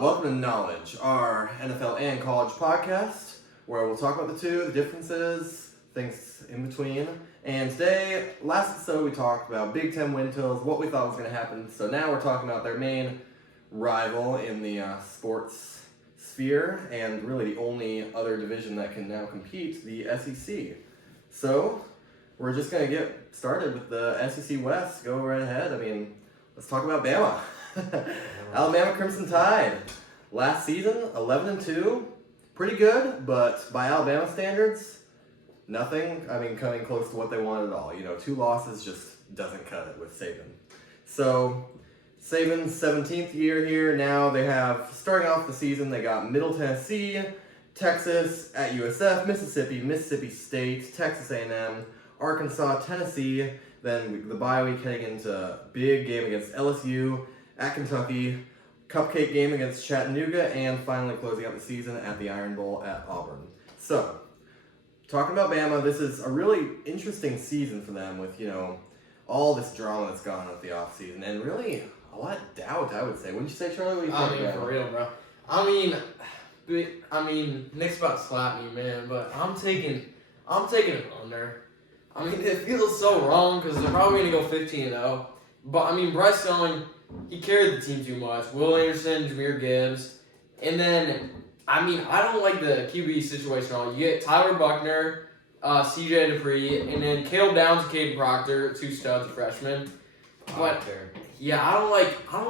Welcome to Knowledge, our NFL and college podcast, where we'll talk about the two, the differences, things in between. And today, last episode, we talked about Big Ten win totals, what we thought was going to happen. So now we're talking about their main rival in the sports sphere, and really the only other division that can now compete, the SEC. So we're just going to get started with the SEC West. Go right ahead. Let's talk about Bama. Alabama Crimson Tide. Last season, 11-2. Pretty good, but by Alabama standards, nothing, coming close to what they wanted at all. 2 losses just doesn't cut it with Saban. So, Saban's 17th year here. Now they have, starting off the season, they got Middle Tennessee, Texas, at USF, Mississippi State, Texas A&M, Arkansas, Tennessee, then the bye week heading into big game against LSU, at Kentucky, cupcake game against Chattanooga, and finally closing out the season at the Iron Bowl at Auburn. So, talking about Bama, this is a really interesting season for them with, all this drama that's gone on at the offseason, and really a lot of doubt, I would say. Wouldn't you say, Charlie? What do you think? For real, bro. Nick's about to slap me, man, but I'm taking it under. It feels so wrong because they're probably going to go 15-0. But, Bryce Young, he carried the team too much. Will Anderson, Jahmyr Gibbs. And then, I don't like the QB situation at all. You get Tyler Buckner, CJ Dupree, and then Caleb Downs and Caden Proctor, 2 studs, freshmen. But, yeah, I don't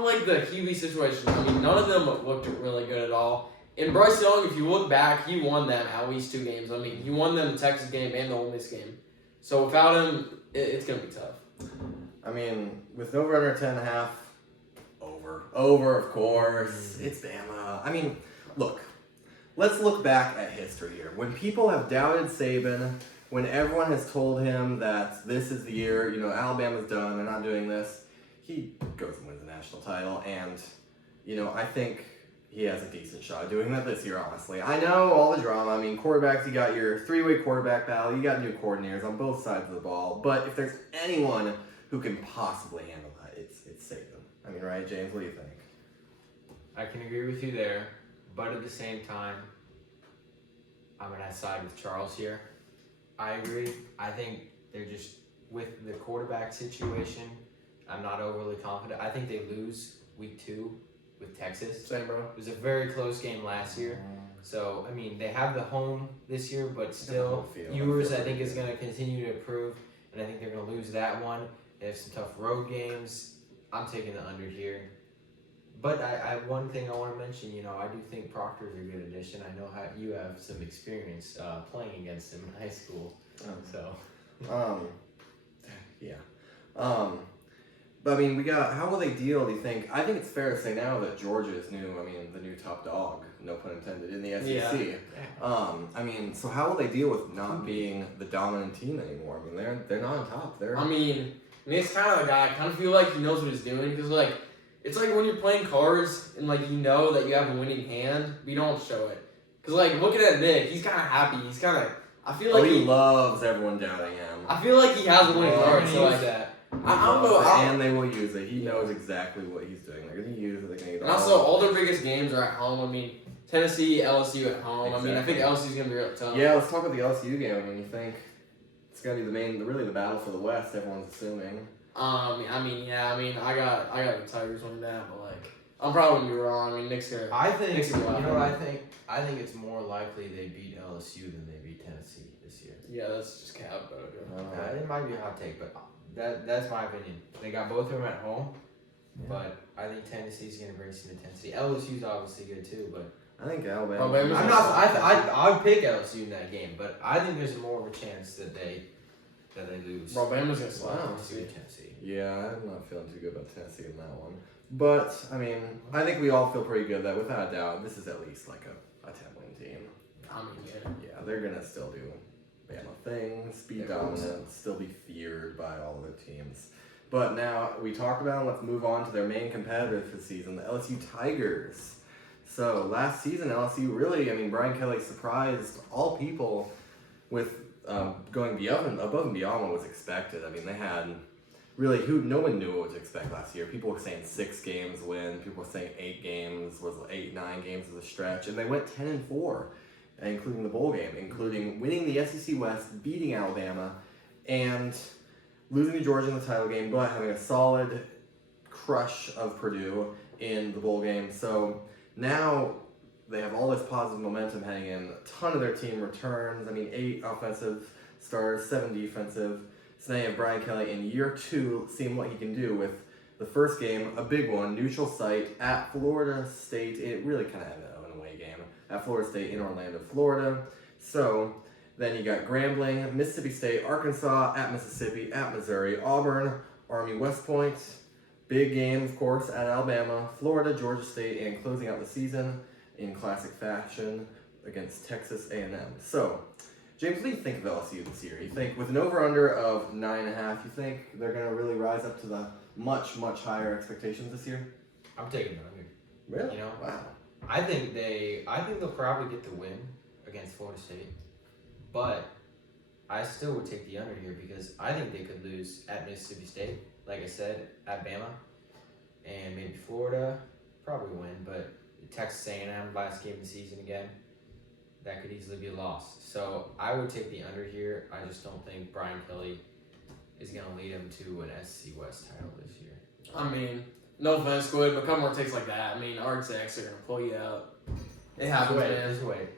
like the QB situation. None of them looked really good at all. And Bryce Young, if you look back, he won them at least 2 games. He won them the Texas game and the Ole Miss game. So without him, it's going to be tough. With over under 10.5, over, of course. It's Bama. Look, let's look back at history here. When people have doubted Saban, when everyone has told him that this is the year, Alabama's done, they're not doing this, he goes and wins the national title, and, I think he has a decent shot of doing that this year, honestly. I know all the drama. Quarterbacks, you got your 3-way quarterback battle, you got new coordinators on both sides of the ball, but if there's anyone who can possibly handle that, it's Saban. Right, James? What do you think? I can agree with you there, but at the same time, I'm going to side with Charles here. I agree. I think they're just, with the quarterback situation, I'm not overly confident. I think they lose week 2 with Texas. Same, bro. It was a very close game last year. So, they have the home this year, but still, Ewers, I think, is going to continue to improve, and I think they're going to lose that one. They have some tough road games. I'm taking the under here. But I one thing I want to mention, I do think Proctor's a good addition. I know how you have some experience playing against him in high school. Yeah. But we got, how will they deal, do you think? I think it's fair to say now that Georgia is new, the new top dog, no pun intended, in the SEC. Yeah. So how will they deal with not being the dominant team anymore? They're not on top. Nick's kind of the guy. I kind of feel like he knows what he's doing because, it's like when you're playing cards and, you know that you have a winning hand, but you don't show it. Because, looking at Nick, he's kind of happy. He's kind of, I feel like he loves everyone doubting him. I feel like he has a winning card. So, that. I don't know. And they will use it. He knows exactly what he's doing. They're going to use it. They're going to get And also, all their biggest games are at home. Tennessee, LSU at home. Exactly. I think LSU's going to be really tough. Yeah, let's talk about the LSU game. You think it's going to be the battle for the West, everyone's assuming. I got the Tigers winning that, but I'm probably gonna be wrong. Nick's gonna. I think Nick's gonna you know what I think. I think it's more likely they beat LSU than they beat Tennessee this year. Yeah, that's just cap, but It might be a hot take, but that's my opinion. They got both of them at home, but I think Tennessee's gonna bring some intensity. LSU's obviously good too, but I think Alabama. I'm not. I would pick LSU in that game, but I think there's more of a chance that they lose. Alabama's gonna slap Tennessee. Yeah, I'm not feeling too good about Tennessee in that one. But, I think we all feel pretty good that without a doubt, this is at least a 10-win team. Yeah, they're going to still do Bama things, be dominant, still be feared by all of their teams. But now we talked about, let's move on to their main competitor this season, the LSU Tigers. So last season, LSU really, Brian Kelly surprised all people with going above and beyond what was expected. They had really no one knew what to expect last year. People were saying 6 games win. People were saying 8 games was 9 games was a stretch, and they went 10-4, including the bowl game, including winning the SEC West, beating Alabama, and losing to Georgia in the title game, but having a solid crush of Purdue in the bowl game. So now they have all this positive momentum heading in. A ton of their team returns. 8 offensive starters, 7 defensive. So now you have Brian Kelly in year 2, seeing what he can do with the first game, a big one, neutral site at Florida State. It really kind of had an away game at Florida State in Orlando, Florida. So then you got Grambling, Mississippi State, Arkansas, at Mississippi, at Missouri, Auburn, Army, West Point. Big game, of course, at Alabama, Florida, Georgia State, and closing out the season in classic fashion against Texas A&M. So, James, what do you think of LSU this year? You think with an over-under of 9.5, you think they're going to really rise up to the much, much higher expectations this year? I'm taking the under. Really? You know, Wow. I think they'll probably get the win against Florida State, but I still would take the under here because I think they could lose at Mississippi State, like I said, at Bama, and maybe Florida, probably win, but Texas A&M last game of the season again, that could easily be a loss. So I would take the under here. I just don't think Brian Kelly is going to lead them to an SEC West title this year. No offense, Squid, but couple more takes like that. Our execs are going to pull you out. It happens, man. Just wait.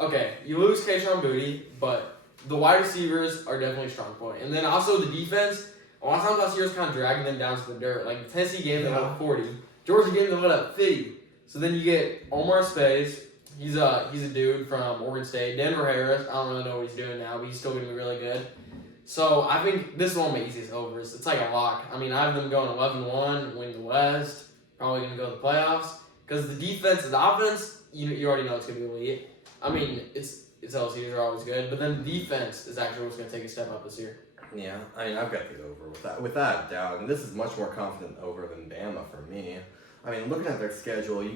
Okay, you lose Keyshawn Booty, but the wide receivers are definitely a strong point. And then also the defense, a lot of times last year was kind of dragging them down to the dirt. Like the Tennessee game, they went up 40. Georgia game, they went up 50. So then you get Omar Spades. He's a dude from Oregon State. Denver Harris, I don't really know what he's doing now, but he's still going to be really good. So I think this is one of my easiest overs. It's like a lock. I have them going 11-1, win the West, probably going to go to the playoffs. Because the defense and the offense, you already know it's going to be elite. It's LSU, they're always good. But then the defense is actually what's going to take a step up this year. Yeah, I've got the over without doubt. And this is much more confident over than Bama for me. Looking at their schedule,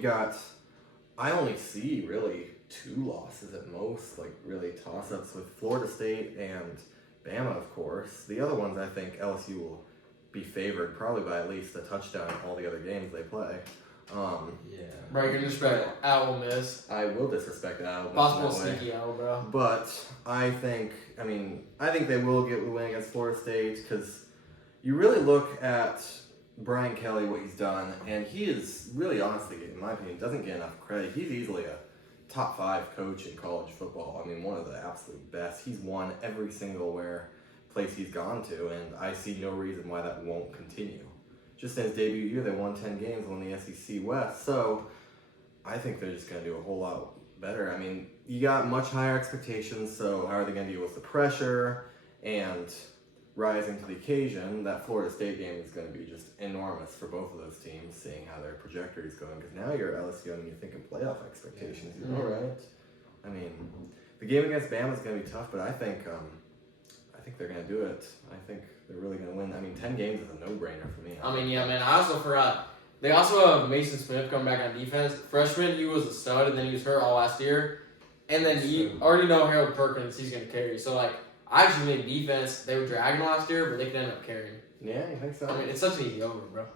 I only see really 2 losses at most, like really toss-ups with Florida State and Bama, of course. The other ones, I think LSU will be favored probably by at least a touchdown in all the other games they play. Right, you're going to disrespect Owl Miss. I will disrespect Owl Miss. Possible sneaky Owl, bro. But I think they will get the win against Florida State because you really look at Brian Kelly, what he's done, and he is really, honestly, in my opinion, doesn't get enough credit. He's easily a top 5 coach in college football. One of the absolute best. He's won every single place he's gone to, and I see no reason why that won't continue. Just in his debut year, they won 10 games, won the SEC West, so I think they're just going to do a whole lot better. You got much higher expectations, so how are they going to deal with the pressure and rising to the occasion? That Florida State game is going to be just enormous for both of those teams, seeing how their trajectory is going, because now you're LSU and you're thinking playoff expectations, right? The game against Bama is going to be tough, but I think they're going to do it. I think they're really going to win. 10 games is a no-brainer for me. I also forgot. They also have Mason Smith coming back on defense. Freshman, he was a stud, and then he was hurt all last year. And then you already know Harold Perkins, he's going to carry. So, I actually think defense, they were dragging last year, but they could end up carrying. Yeah, you think so? It's such an easy over, bro.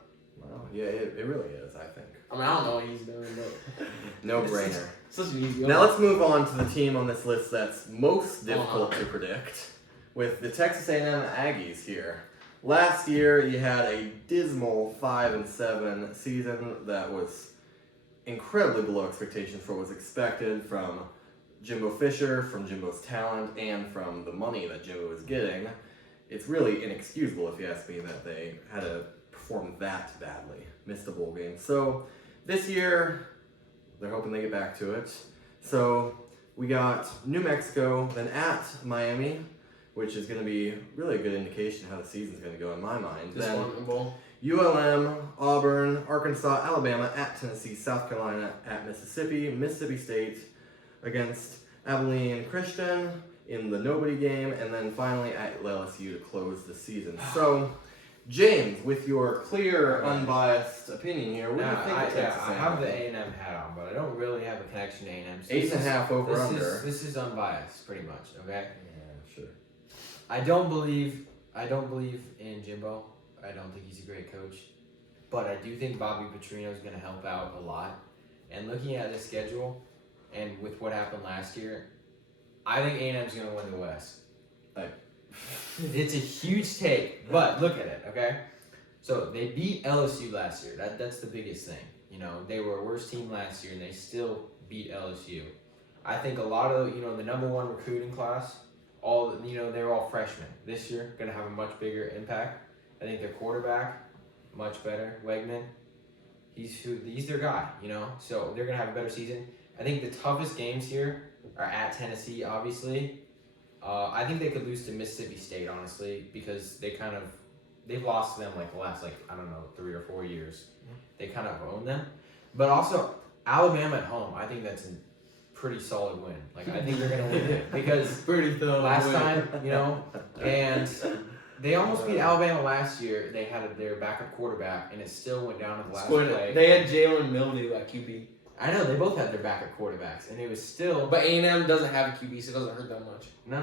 Well, yeah, it really is, I think. I don't know what he's doing, but... No-brainer. Such an easy over. Now let's move on to the team on this list that's most difficult to predict, with the Texas A&M Aggies here. Last year, you had a dismal 5-7 season that was incredibly below expectations for what was expected from Jimbo Fisher, from Jimbo's talent, and from the money that Jimbo was getting. It's really inexcusable, if you ask me, that they had to perform that badly, missed a bowl game. So this year, they're hoping they get back to it. So we got New Mexico, then at Miami, which is going to be really a good indication of how the season's going to go in my mind. Then ULM, Auburn, Arkansas, Alabama, at Tennessee, South Carolina, at Mississippi, Mississippi State against Abilene Christian in the nobody game, and then finally at LSU to close the season. So, James, with your clear, unbiased opinion here, what do you think of Texas A&M? I have the A&M hat on, but I don't really have a connection to A&M. So 8.5 over under. This is unbiased, pretty much, okay? Yeah, sure. I don't believe I don't believe in Jimbo. I don't think he's a great coach. But I do think Bobby Petrino is going to help out a lot. And looking at the schedule and with what happened last year, I think A&M is going to win the West. Like, it's a huge take, but look at it, okay? So they beat LSU last year. That's the biggest thing. You know, they were a worse team last year, and they still beat LSU. I think a lot of, the number one recruiting class, they're all freshmen. This year, going to have a much bigger impact. I think their quarterback, much better. Wegman, he's their guy, So they're going to have a better season. I think the toughest games here are at Tennessee, obviously. I think they could lose to Mississippi State, honestly, because they've lost to them like the last 3 or 4 years. They kind of own them. But also, Alabama at home, I think that's a pretty solid win. Like, I think they're going to win it because pretty solid last win. time, and they almost beat Alabama last year. They had their backup quarterback, and it still went down to the last play. They had Jalen Mildew at QB. I know, they both had their backup quarterbacks, and it was still... But A&M doesn't have a QB, so it doesn't hurt that much. No.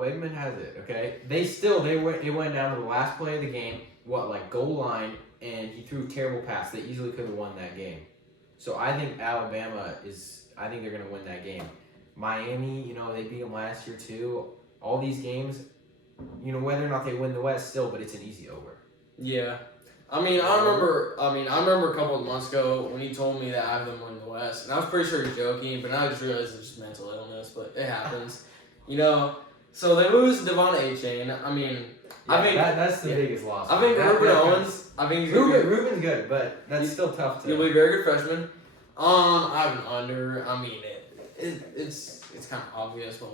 Wegman has it, okay? It went down to the last play of the game, goal line, and he threw a terrible pass. They easily could have won that game. So I think I think they're going to win that game. Miami, they beat them last year too. All these games, whether or not they win the West still, but it's an easy over. Yeah. I remember a couple of months ago when he told me that I have them win the West, and I was pretty sure he was joking, but now I just realized it's just mental illness, but it happens. So they lose Devon A-Chain. I think that's the biggest loss. I think Ruben Owens. I think he's Ruben's good, but that's still tough to. He'll be a very good freshman. I have an under. It's kind of obvious, but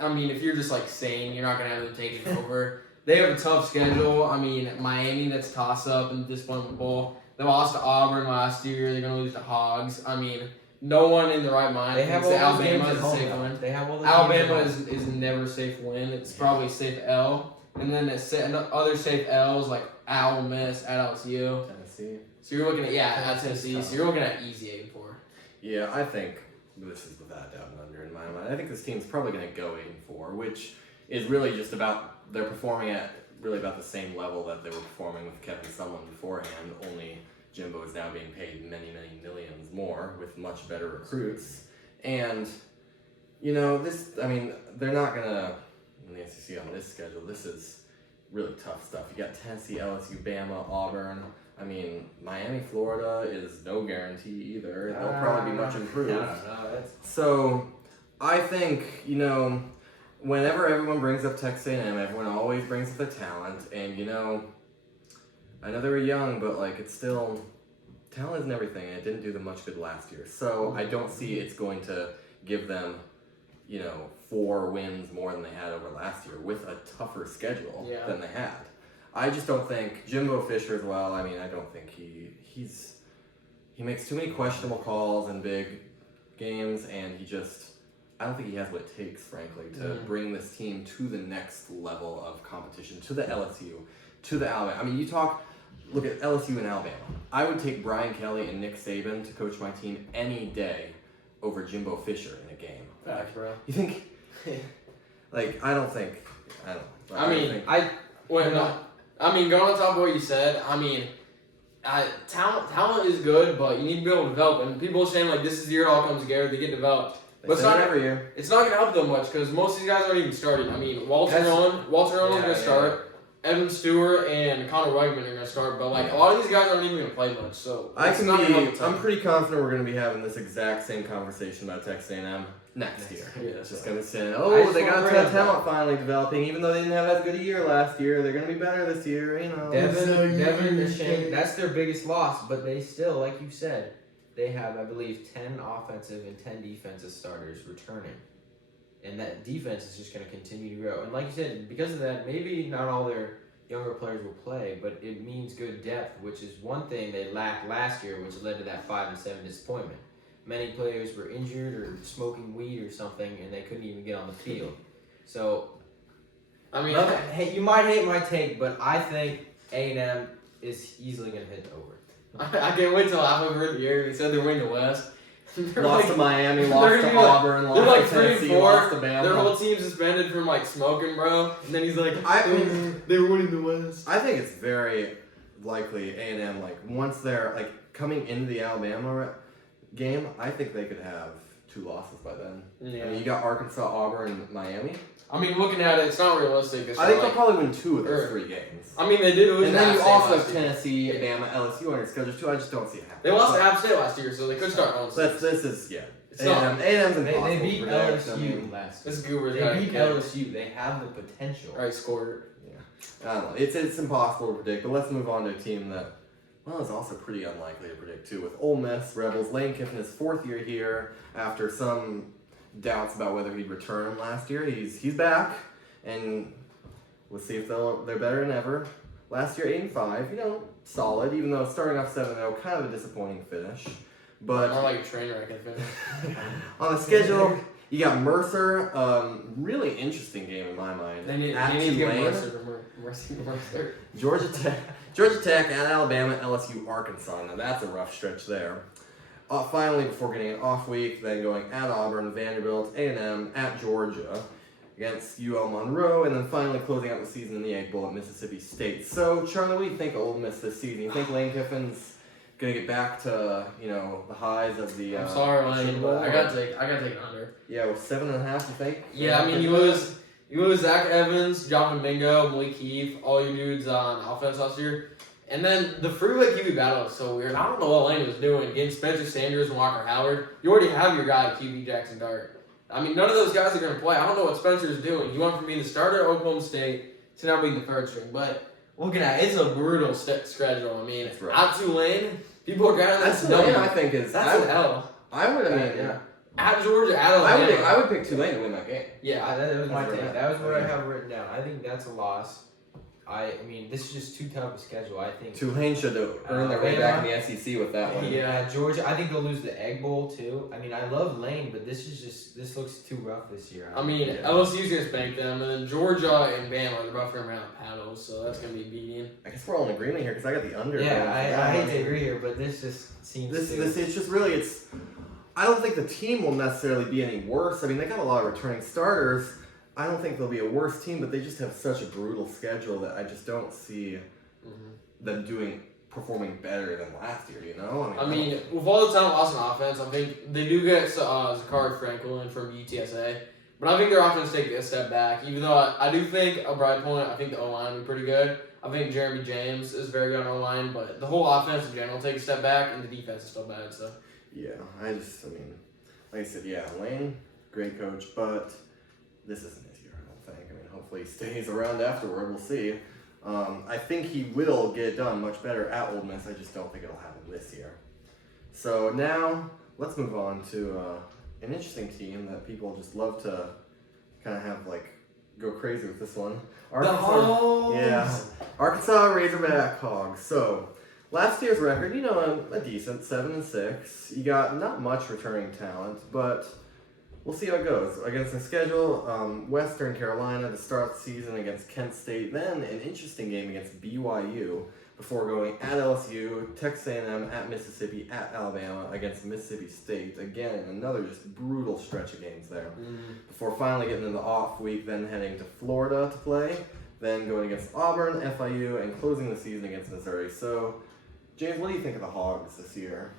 if you're just saying you're not gonna have them taking over. They have a tough schedule. Miami, that's toss up in the Disappointment Bowl. They lost to Auburn last year. They're going to lose to Hogs. No one in the right mind thinks that Alabama is a safe win. They have all those Alabama is never a safe win. It's probably a safe L. And then other safe L's like at Ole Miss, at LSU. Tennessee. So you're looking at, at Tennessee. So you're looking at easy 8-4. Yeah, I think this is without doubt an under in my mind. I think this team's probably going to go 8-4, which is really just about they're performing at really about the same level that they were performing with Kevin Sumlin beforehand, only Jimbo is now being paid many, many millions more with much better recruits. And, they're not going to, in the SEC on this schedule, this is really tough stuff. You got Tennessee, LSU, Bama, Auburn. Miami, Florida is no guarantee either. They'll probably be much improved. So, I think, whenever everyone brings up Texas A&M, everyone always brings up the talent, and I know they were young, but it's still, talent isn't everything, and it didn't do them much good last year. So I don't see it's going to give them, 4 wins more than they had over last year with a tougher schedule than they had. I just don't think Jimbo Fisher as well. I don't think he makes too many questionable calls in big games, and I don't think he has what it takes, frankly, to bring this team to the next level of competition, to the LSU, to the Alabama. Look at LSU and Alabama. I would take Brian Kelly and Nick Saban to coach my team any day over Jimbo Fisher in a game. Facts, bro. You think? I don't think. I don't. Going on top of what you said, talent is good, but you need to be able to develop. And people are saying this is the year it all comes together. They get developed. But it's not every year. It's not going to help them much because most of these guys aren't even starting. Walter Owen's going to start. Evan Stewart and Connor Wegman are going to start, but a lot of these guys aren't even going to play much. So I'm pretty confident we're going to be having this exact same conversation about Texas A&M next year. Yeah, it's just going to say, they got that talent finally developing, even though they didn't have as good a year last year. They're going to be better this year. Devin, that's their biggest loss, but they still, like you said, they have, I believe, 10 offensive and 10 defensive starters returning. And that defense is just going to continue to grow. And like you said, because of that, maybe not all their younger players will play, but it means good depth, which is one thing they lacked last year, which led to that 5-7 disappointment. Many players were injured or smoking weed or something, and they couldn't even get on the field. So, you might hate my take, but I think A&M is easily going to hit the over. I can't wait till halfway through the year. He said they're winning the West. Lost to Miami, they're lost gonna to be like- Auburn, they're lost like to 3 and Tennessee, 4. lost to Bama. Their whole team suspended from like smoking, bro. And then he's like, I mean, they were winning the West. I think it's very likely A&M, like, once they're, like, coming into the Alabama game, I think they could have 2 losses by then. Yeah. I mean, you got Arkansas, Auburn, and Miami. I mean, looking at it, it's not realistic. It's I think like, they'll probably win 2 of those 3 games. I mean, they did lose And to then App you State also last have year. Tennessee, Bama, LSU on your schedule too. I just don't see it happening. They lost to But App State last year, so they could start on. this is, yeah. It's not. A&M's They impossible beat to predict. I LSU mean, last This year. Goober's They got beat LSU. They have the potential. Alright, scored. I don't know. It's impossible to predict, but let's move on to a team that, well, is also pretty unlikely to predict too. With Ole Miss Rebels, Lane Kiffin his 4th year here after some doubts about whether he'd return last year. He's back, and we'll see if they're better than ever. Last year 8-5, solid, even though starting off 7-0, kind of a disappointing finish. But More like a train wreck, I think. on the schedule, you got Mercer. Really interesting game in my mind. They need At to get Tulane. Mercer. Georgia Tech at Alabama, LSU, Arkansas. Now that's a rough stretch there. Finally, before getting an off week, then going at Auburn, Vanderbilt, A&M, at Georgia, against UL Monroe, and then finally closing out the season in the Egg Bowl at Mississippi State. So, Charlie, what do you think of Ole Miss this season? You think Lane Kiffin's gonna get back to the highs of the? I'm sorry, Lane, Sugar but Bowl? I gotta take it under. Yeah, with 7.5, you think? Yeah, I mean you lose Zach Evans, Jonathan Mingo, Malik Heath, all your dudes on offense last year. And then the freeway QB battle is so weird. I don't know what Lane was doing, getting Spencer Sanders and Walker Howard. You already have your guy QB Jackson Dart. I mean, none of those guys are going to play. I don't know what Spencer's doing. He went from being the starter at Oklahoma State to now being the 3rd string. But looking at it, it's a brutal schedule. I mean, That's right. at Tulane, people are grinding That's that Tulane, number. I think is. That's an L. I would. I mean, Yeah. At Georgia, at Alabama. I would pick Tulane to win that game. Yeah. That was my That's take. right. That was what I have written down. I think that's a loss. I mean, this is just too tough a schedule. I think. Tulane should have earned their way back in the SEC with that one. Yeah. Georgia. I think they'll lose the Egg Bowl too. I mean, I love Lane, but this looks too rough this year. I mean, LSU's going to spank them, and then Georgia and Bama, they're both going to run out paddles, so that's going to be beating. I guess we're all in agreement here because I got the under. Yeah, I hate to agree. agree here, but this just seems. This it's just really it's. I don't think the team will necessarily be any worse. I mean, they got a lot of returning starters. I don't think they'll be a worse team, but they just have such a brutal schedule that I just don't see them performing better than last year. I mean, with all the talent lost on offense, I think they do get Zachary Franklin from UTSA, but I think their offense take a step back. Even though I do think a bright point, I think the O-line will be pretty good. I think Jeremy James is very good on O-line, but the whole offense in general take a step back, and the defense is still bad. So yeah, I mean, like I said, yeah, Lane, great coach, but this isn't his year, I don't think. I mean, hopefully he stays around afterward. We'll see. I think he will get it done much better at Ole Miss. I just don't think it'll happen this year. So now let's move on to an interesting team that people just love to kind of have go crazy with this one. Arkansas Razorback Hogs. So last year's record, a decent 7-6. You got not much returning talent, but we'll see how it goes. Against the schedule, Western Carolina to start the season against Kent State, then an interesting game against BYU before going at LSU, Texas A&M, at Mississippi, at Alabama, against Mississippi State. Again, another just brutal stretch of games there. Before finally getting in the off week, then heading to Florida to play, then going against Auburn, FIU, and closing the season against Missouri. So, James, what do you think of the Hogs this year?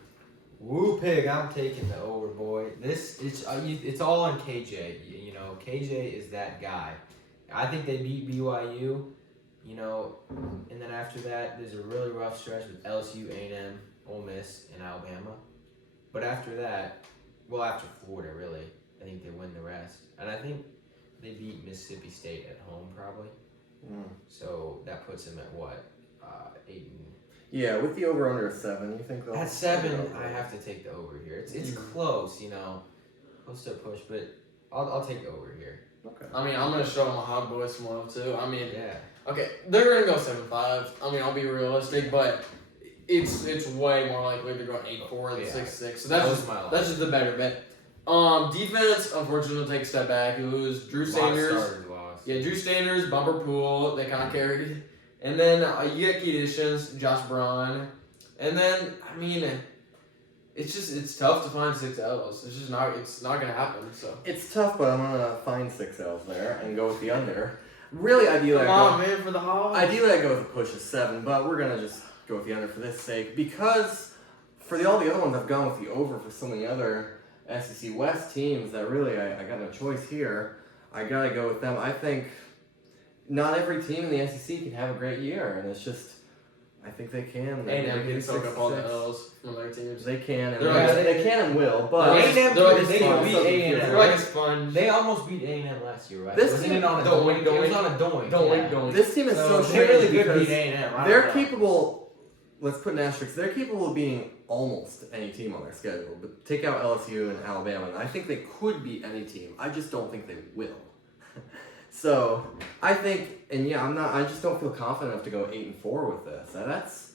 Woo pig! I'm taking the over, boy. It's all on KJ. KJ is that guy. I think they beat BYU. And then after that, there's a really rough stretch with LSU, A&M, Ole Miss, and Alabama. But after that, after Florida, really, I think they win the rest. And I think they beat Mississippi State at home, probably. So that puts them at what? 8. Yeah, with the over-under of 7, you think they'll... At 7, I have to take the over here. It's close, close to a push, but I'll take the over here. Okay. I mean, I'm gonna show my Hog Boys some love too. I mean, Yeah. okay, they're gonna go 7-5. I mean, I'll be realistic, but it's way more likely they're going 8-4 than 6-6. So that's just the better bet. Defense, unfortunately, take a step back. You lose Drew Sanders. Yeah, Drew Sanders, Bumper Pool, they kind of carried. And then you get key additions, Josh Braun. And then, I mean, it's tough to find 6 L's. It's not gonna happen. So It's tough, but I'm gonna find 6 L's there and go with the under. Really, ideally, come on, man, for the Hogs. Ideally, I go with a push of 7, but we're gonna just go with the under for this sake because for all the other ones, I've gone with the over for so many other SEC West teams that really I got no choice here. I gotta go with them. I think not every team in the SEC can have a great year, and it's just I think they can. A&M They can soak up all the 6-6. L's from their teams. They can, and They're they can and will, but A&M they're like a they sponge. beat A&M. They're like a sponge. They almost beat A&M last year, right? This Wasn't team- it on a Don't doink? wink, It was don't on a doink. Don't yeah. wink. this team is so they strange really could because beat A&M. I they're don't know. capable. Let's put an asterisk. They're capable of beating almost any team on their schedule, but take out LSU and Alabama, and I think they could beat any team. I just don't think they will. So I think, and yeah, I just don't feel confident enough to go 8-4 with this. And that's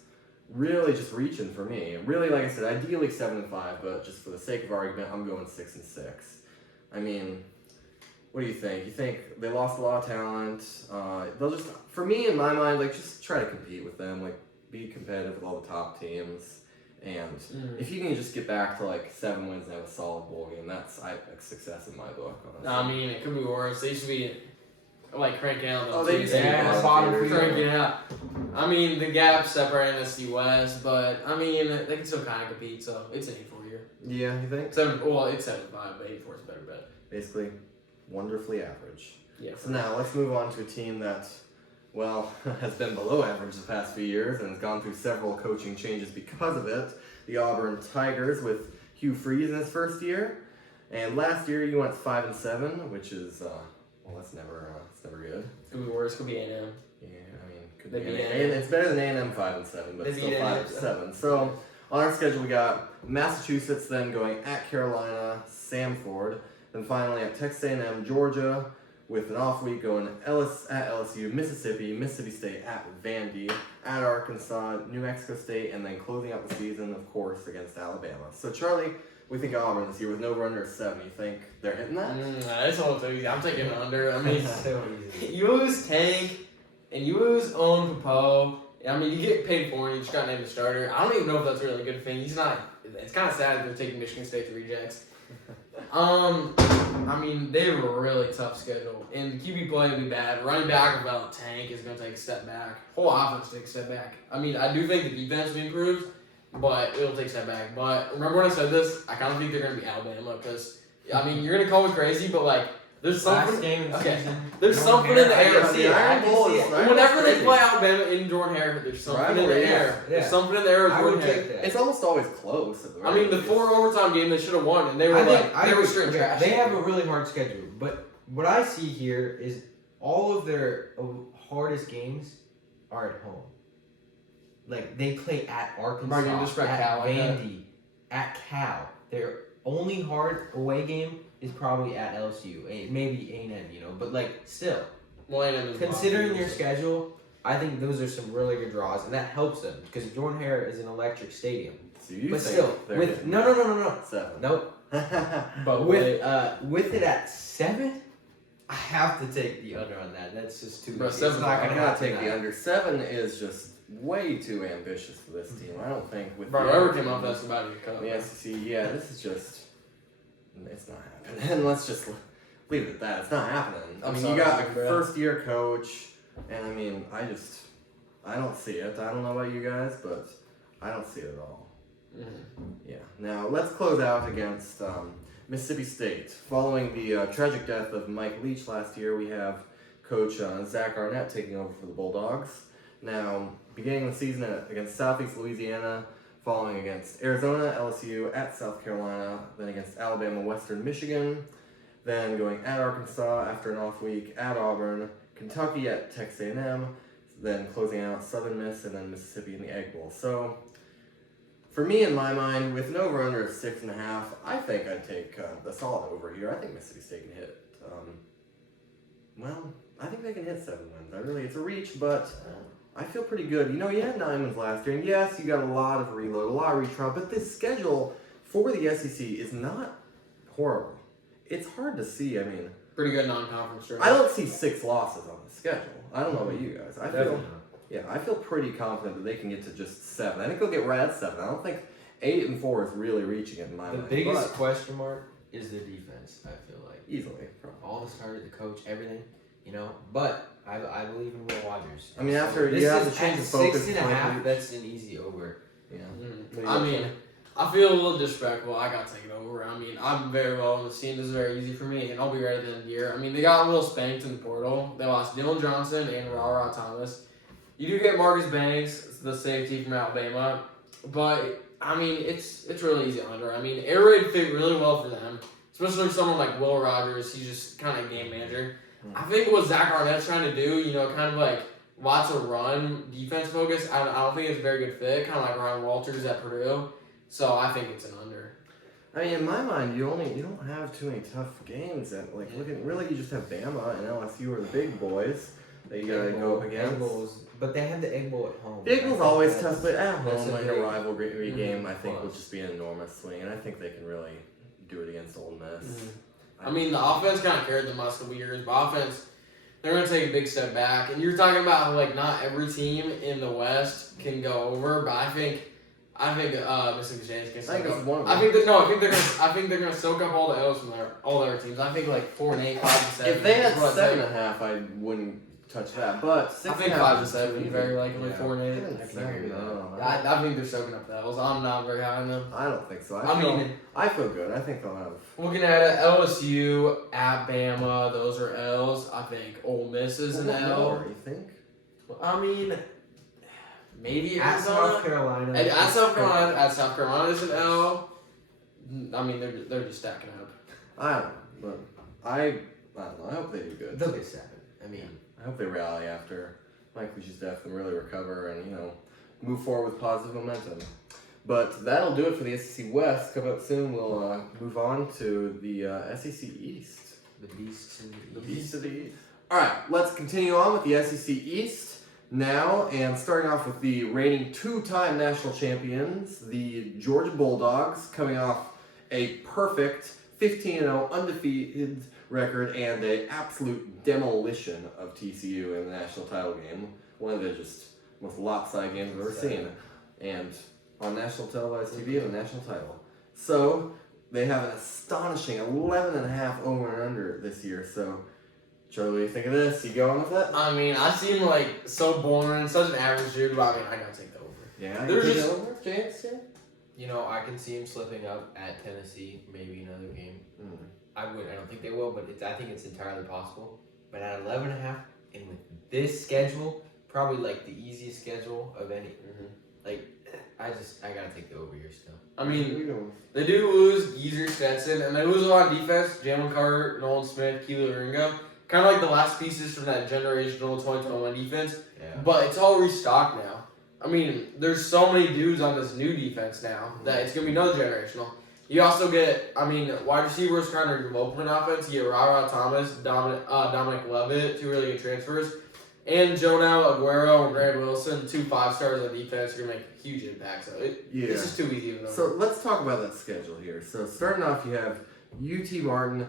really just reaching for me. Really, like I said, ideally 7-5, but just for the sake of argument, I'm going 6-6. I mean, what do you think? You think they lost a lot of talent? They'll just, for me, in my mind, like just try to compete with them, like be competitive with all the top teams. And if you can just get back to like 7 wins and have a solid bowl game, that's like success in my book. Honestly. I mean, it could be worse. They should be like cranking out. Oh, they used to be Yeah, bottom bottom feeder. cranking out. I mean, the gap separating SC West, but I mean, they can still kind of compete. So it's an 8-4 year. Yeah, you think? It's 7-5, but 8-4 is a better bet. Basically, wonderfully average. Yeah. So now let's move on to a team that, well, has been below average the past few years and has gone through several coaching changes because of it. The Auburn Tigers with Hugh Freeze in his first year, and last year you went 5-7, which is well, that's never good. Could be worse. Could be A&M. Yeah, I mean, could They be beat A&M. It's better than A&M 5-7, but They still beat A&M. 5-7. So on our schedule we got Massachusetts, then going at Carolina, Samford, then finally at Texas A&M, Georgia, with an off week going at LSU, Mississippi State at Vandy, at Arkansas, New Mexico State, and then closing out the season, of course, against Alabama. So Charlie, we think Auburn this year with an over-under of 7. You think they're hitting that? That's all too easy. I'm taking an under. I mean, So easy. you lose Tank and you lose Owen Popo. I mean, you get paid for him. You just got named the starter. I don't even know if that's really a good thing. He's not. It's kind of sad they're taking Michigan State to rejects. I mean, they have a really tough schedule, and QB play will be bad. Running back without Tank is going to take a step back. Whole offense will take a step back. I mean, I do think the defense will be improved, but it'll take a step back. But remember when I said this? I kind of think they're going to be Alabama because, I mean, you're going to call me crazy, but like, there's something. Last game of the Okay. season. There's Jordan something Hare, in the I air. can see it. The I Iron can Bowl see is it. right. Whenever they crazy. play Alabama in Jordan Hare, there's something in the Rivalry, air. yeah. There's something in the air with I Jordan would Hare. take that. It's almost always close. At the I mean, the very least. 4 overtime game they should have won, and they were I like, think I they were agree. straight Okay, trash. They have a really hard schedule, but what I see here is all of their hardest games are at home. Like they play at Arkansas, Right, you disrespect at Cal, I bet. Vandy, at Cal. Their only hard away game is probably at LSU, maybe A&M, but like still. Well, A&M is Considering bottom. their schedule, I think those are some really good draws, and that helps them because Jordan Hare is an electric stadium. So you But think still, they're with hitting no, 7. nope. But With it at 7, I have to take the under on that. That's just too. Bro, It's 7's not I gonna gotta happen take the now. under. 7 is just way too ambitious for this team. I don't think with Bro, the whoever other came up teams that's about to get cut. in the SEC, yeah, this is just, it's not happening. And let's just leave it at that. It's not happening. I I'm mean, sorry, you got a bro. first-year coach, and I mean, I don't see it. I don't know about you guys, but I don't see it at all. Yeah. Now let's close out against Mississippi State. Following the tragic death of Mike Leach last year, we have Coach Zach Arnett taking over for the Bulldogs. Now, beginning the season against Southeast Louisiana, following against Arizona, LSU, at South Carolina, then against Alabama, Western Michigan, then going at Arkansas after an off week, at Auburn, Kentucky at Texas A&M, then closing out Southern Miss, and then Mississippi in the Egg Bowl. So, for me, in my mind, with an over-under of 6.5, I think I'd take the solid over here. I think Mississippi State can hit, I think they can hit 7 wins. It's a reach, but I feel pretty good. You had 9 wins last year, and yes, you got a lot of reload, a lot of retrial, but this schedule for the SEC is not horrible. It's hard to see. I mean, Pretty good non-conference stretch. I don't see 6 losses on the schedule. I don't know about you guys. I feel Definitely. I feel pretty confident that they can get to just 7. I think they'll get right at 7. I don't think 8-4 is really reaching it in my The mind. biggest but question mark is the defense. I feel like easily. all the starters, the coach, everything, But I believe in Will Rogers. I mean, after this you have is to change at the focus. 6.5. That's an easy over. Yeah. I mean, I feel a little disrespectful. I got to take it over. I mean, I'm very well on the scene. This is very easy for me, and I'll be ready at the end of the year. I mean, they got a little spanked in the portal. They lost Dylan Johnson and Ra Thomas. You do get Marcus Banks, the safety from Alabama, but I mean, it's really easy under. I mean, air raid fit really well for them, especially for someone like Will Rogers. He's just kind of a game manager. I think what Zach Arnett's trying to do, kind of like lots of run defense focus. I don't think it's a very good fit. Kind of like Ryan Walters at Purdue. So I think it's an under. I mean, in my mind, you don't have too many tough games. And you just have Bama and LSU are the big boys that you gotta go up against. But they had the Egg Bowl at home. The Egg Bowl's always tough, but at that's home, a like a very- rivalry game, I think will Close. just be an enormous swing, and I think they can really do it against Ole Miss. I mean, the offense kind of carried them last couple years, but offense, they're going to take a big step back. And you're talking about how, not every team in the West can go over, but I think Mississippi State can soak up. one of I think they're gonna soak up all the L's from all their teams. I think 4-8, 5-7. If they had is what I'd say. 7.5, I wouldn't touch that. But 6.5 I think is 5-7, too very easy. likely 4-8. I can agree with that. I think they're soaking up the L's. I'm not very high on them. I don't think so. I I feel good. I think they'll have. Looking at it, LSU at Bama, those are L's. I think Ole Miss is an L. More, you think? I mean, maybe At Arizona. South Carolina. At South Carolina is an L. I mean, they're just stacking up. I don't know, but I don't know. I hope they do good. They'll get 7. I mean, I hope they rally after Mike Leach's death and really recover and move forward with positive momentum. But that'll do it for the SEC West. Coming up soon, we'll move on to the SEC East. the beasts in The the east. Beast of the East. All right, let's continue on with the SEC East now, and starting off with the reigning 2-time national champions, the Georgia Bulldogs, coming off a perfect 15-0 undefeated record and an absolute demolition of TCU in the national title game. One of the just most lopsided games I've ever seen, and on national televised TV and the national title. So they have an astonishing 11.5 over and under this year. So, Charlie, what do you think of this? You going with it? I mean, I seem so boring, such an average dude, but I gotta take the over. Yeah, They're you just- think over, James? Yeah? I can see him slipping up at Tennessee, maybe another game. Mm. I don't think they will, but I think it's entirely possible. But at 11.5, and with this schedule, probably the easiest schedule of any. I gotta take the over here still. I mean, they do lose Geezer Stetson, and they lose a lot of defense. Jalen Carter, Nolan Smith, Keely Ringo. Kind of like the last pieces from that generational 2021 defense. Yeah. But it's all restocked now. I mean, there's so many dudes on this new defense now that it's going to be another generational. You also get, wide receivers kind of your open offense. You get Ra Thomas, Dominic Levitt, 2 really good transfers. And Jonah Aguero and Grant Wilson, 2 5-stars on defense. You're going to make a huge impact. So this is too easy. So let's talk about that schedule here. So starting off, you have UT Martin,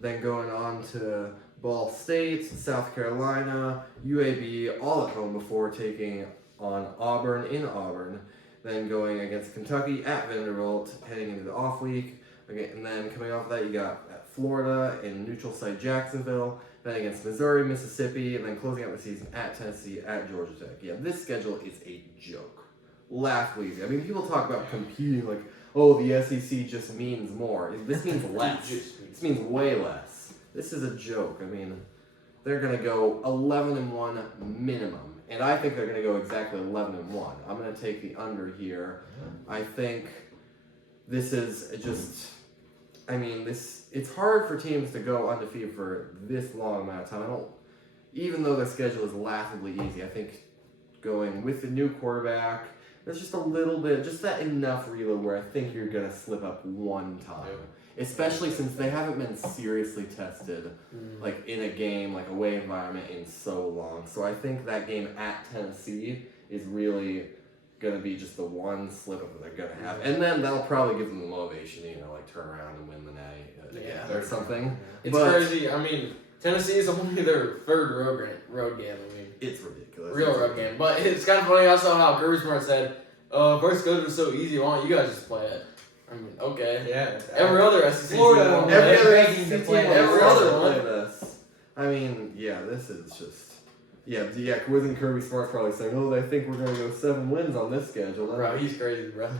then going on to Ball State, South Carolina, UAB, all at home before taking on Auburn in Auburn, then going against Kentucky at Vanderbilt, heading into the off week. Okay, and then coming off that, you got at Florida in neutral site Jacksonville, then against Missouri, Mississippi, and then closing out the season at Tennessee, at Georgia Tech. Yeah, this schedule is a joke. Laughably easy. I mean, people talk about competing the SEC just means more. This means less. This means way less. This is a joke. I mean, they're going to go 11-1 minimum. And I think they're going to go exactly 11-1. I'm going to take the under here. I think this is just, it's hard for teams to go undefeated for this long amount of time. Even though the schedule is laughably easy, I think going with the new quarterback, there's just a little bit, just that enough reload where I think you're going to slip up one time. Especially since they haven't been seriously tested, in a game, away environment in so long. So I think that game at Tennessee is really going to be just the one slip up that they're going to have. And then that'll probably give them the motivation, turn around and win the natty or something. It's crazy. Tennessee is only their 3rd road game. It's ridiculous. Real road game. But it's kind of funny also how Kirby Smart said, First schedule is so easy. Why don't you guys just play it? I mean, okay. Yeah. Every other SEC Florida, team won't Every play other it. SEC team play will every also other play one. this. I mean, yeah, this is just. Yeah, wasn't Kirby Smart probably saying, "Oh, I think we're gonna go 7 wins on this schedule." Bro, he's crazy, bro.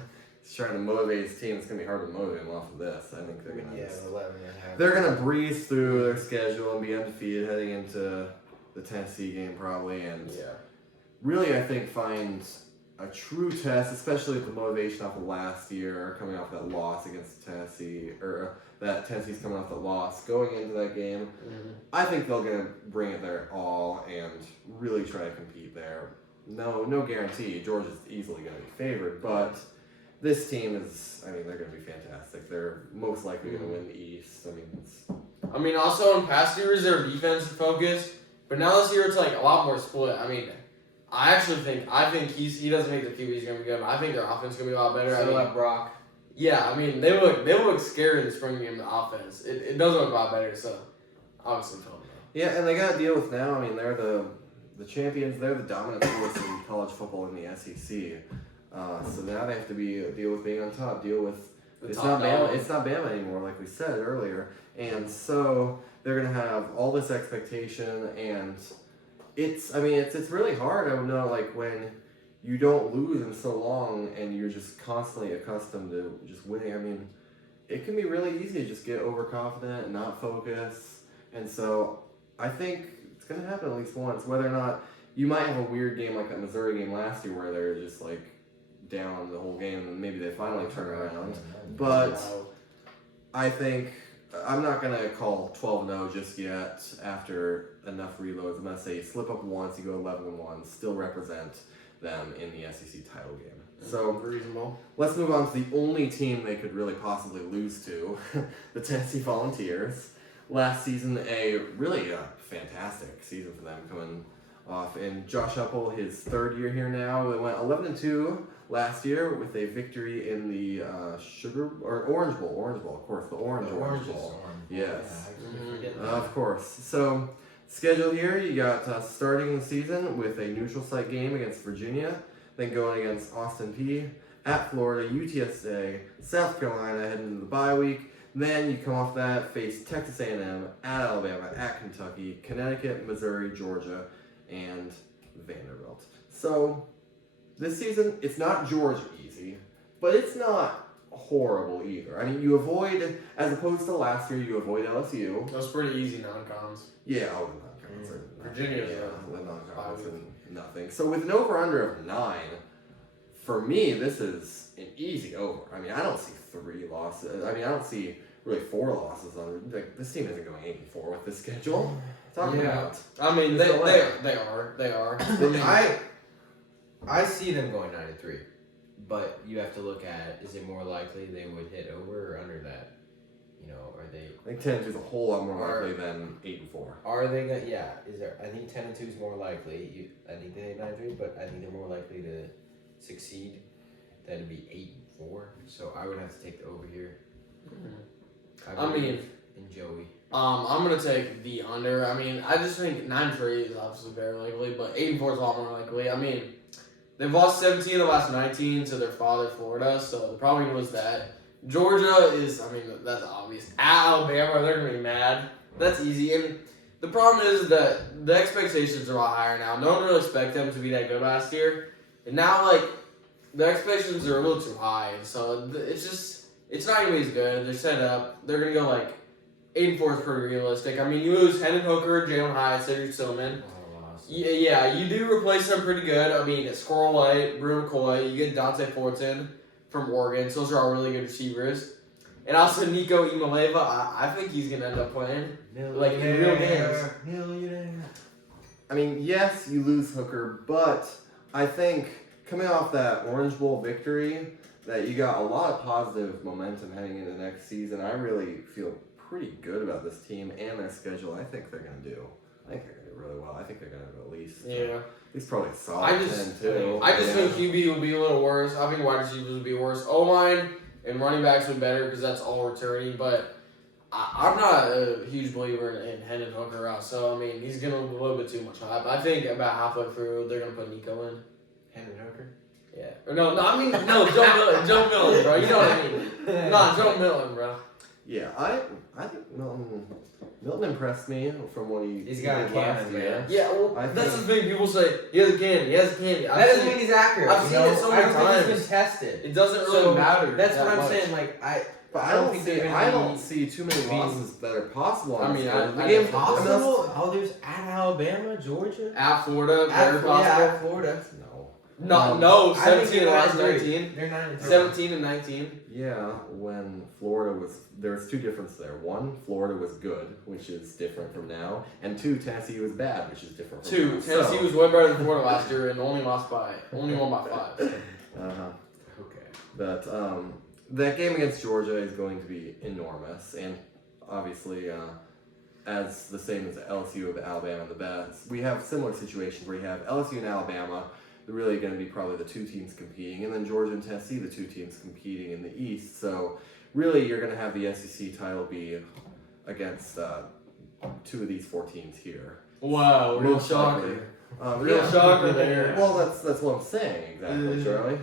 He's trying to motivate his team. It's gonna be hard to motivate him off of this. I think they're gonna. Yeah, just- 11.5. They're gonna breeze through their schedule and be undefeated heading into the Tennessee game probably, and Yeah. really I think find a true test, especially with the motivation off of last year, coming off that loss against Tennessee, or that Tennessee's coming off the loss, going into that game. Mm-hmm. I think they're gonna bring it their all and really try to compete there. No guarantee. Georgia's easily gonna be favored, but this team is. I mean, they're gonna be fantastic. They're most likely gonna win the East. I mean, it's, Also in past years, their defense focused, but now this year it's like a lot more split. I mean, I think he doesn't think the QB's gonna be good. But I think their offense is gonna be a lot better. I Still mean, have Brock. yeah, I mean they look scary in the spring game. The offense, it does look a lot better. So obviously, tell them. yeah, and they got to deal with now. I mean, they're the champions. They're the dominant force in college football in the SEC. So now they have to deal with being on top. Deal with it's not Bama. It's not Bama anymore, like we said earlier. And so they're gonna have all this expectation, and it's really hard. I would know, like, when you don't lose in so long and you're just constantly accustomed to just winning. I mean, it can be really easy to just get overconfident and not focus. And so I think it's going to happen at least once. Whether or not you might have a weird game like that Missouri game last year where they're just like down the whole game and maybe they finally turn around. But I think I'm not going to call 12-0 just yet after enough reloads. I'm going to say you slip up once, you go 11-1, still represent them in the SEC title game. So reasonable. Let's move on to the only team they could really possibly lose to, the Tennessee Volunteers. Last season, a really fantastic season for them coming off. And Josh Heupel, his third year here now, it went 11-2 last year with a victory in the Orange Bowl, of course, the Orange Bowl. Yes. Of course. So, schedule here, you got starting the season with a neutral site game against Virginia, then going against Austin Peay, at Florida, UTSA, South Carolina heading into the bye week. Then you come off that, face Texas A&M, at Alabama, at Kentucky, Connecticut, Missouri, Georgia, and Vanderbilt. So, this season, it's not Georgia easy, but it's not horrible either. I mean, you avoid, as opposed to last year, you avoid LSU. That was pretty easy non-cons. Yeah, the non-conference. Virginia, the non-conference and nothing. So with an over-under of 9, for me, this is an easy over. I mean, I don't see 3 losses. I mean, I don't see really 4 losses on. Like, this team isn't going 8-4 with this schedule. Talking about. I mean, they are. I see them going 9-3, but you have to look at, is it more likely they would hit over or under that? You know, are they? I think 10-2 is a whole lot more likely than 8-4. Are they gonna? Yeah, is there? I think 10-2 is more likely. I think they hit 9-3, but I think they're more likely to succeed than to be 8-4. So I would have to take the over here. I mean, and Joey. I'm gonna take the under. I mean, I just think 9-3 is obviously very likely, but 8-4 is a lot more likely. I mean, they've lost 17 of the last 19 to their father, Florida, so they're probably gonna lose that. Georgia is, I mean, that's obvious. At Alabama, they're gonna be mad. That's easy. And the problem is that the expectations are a lot higher now. No one really expected them to be that good last year, and now like the expectations are a little too high. So it's not gonna be as good. They're set up. They're gonna go like 8-4 is pretty realistic. I mean, you lose Hendon Hooker, Jalen Hyatt, Cedric Tillman. Yeah, you do replace them pretty good. I mean, Squirrel White, Bruno McCoy, you get Dante Fortin from Oregon. So those are all really good receivers. And also Nico Imaleva, I think he's going to end up playing. Like, in real games. I mean, yes, you lose Hooker, but I think coming off that Orange Bowl victory, that you got a lot of positive momentum heading into next season. I really feel pretty good about this team and their schedule. I think they're going to do really well. I think they're going to at least probably a solid 10 too. I just think QB will be a little worse. I think wide receivers will be worse. O-line and running backs will be better because that's all returning. But I'm not a huge believer in Hendon Hooker out. So, I mean, he's getting a little bit too much hype. I think about halfway through, they're going to put Nico in. Hendon Hooker? Yeah. Or no, I mean, no, Joe Millen, bro. You know what I mean? Nah, Joe Millen, bro. Yeah, I think Milton impressed me from what He's got a did last cannon, year. man. Yeah, well, I that's the think- thing. People say he has a cannon. He has a cannon. That doesn't mean he's accurate. I've seen it so I many don't think times. he's been tested. It doesn't really So, matter. That's that what I'm much. saying. Like But I don't think they're gonna I be don't see too many being- losses that are possible on I this mean, field. The I- game possible. Oh, there's at Alabama, Georgia, At Florida, very possible. at Florida. No, I think 17 and they're last 9-3. 19. They're 9-3. 17 and 19. Yeah, when Florida was there's two differences there. One, Florida was good, which is different from now, and two, Tennessee was bad, which is different from Two, now. Tennessee was way better than Florida last year and only won by 5. Okay. But that game against Georgia is going to be enormous, and obviously, as the same as LSU with Alabama and the Bats, we have similar situations where you have LSU and Alabama. They're really going to be probably the two teams competing, and then Georgia and Tennessee, the two teams competing in the East. So really, you're going to have the SEC title be against two of these four teams here. Wow, real Most likely. shocker. Real shocker there. Well, that's what I'm saying exactly, Charlie.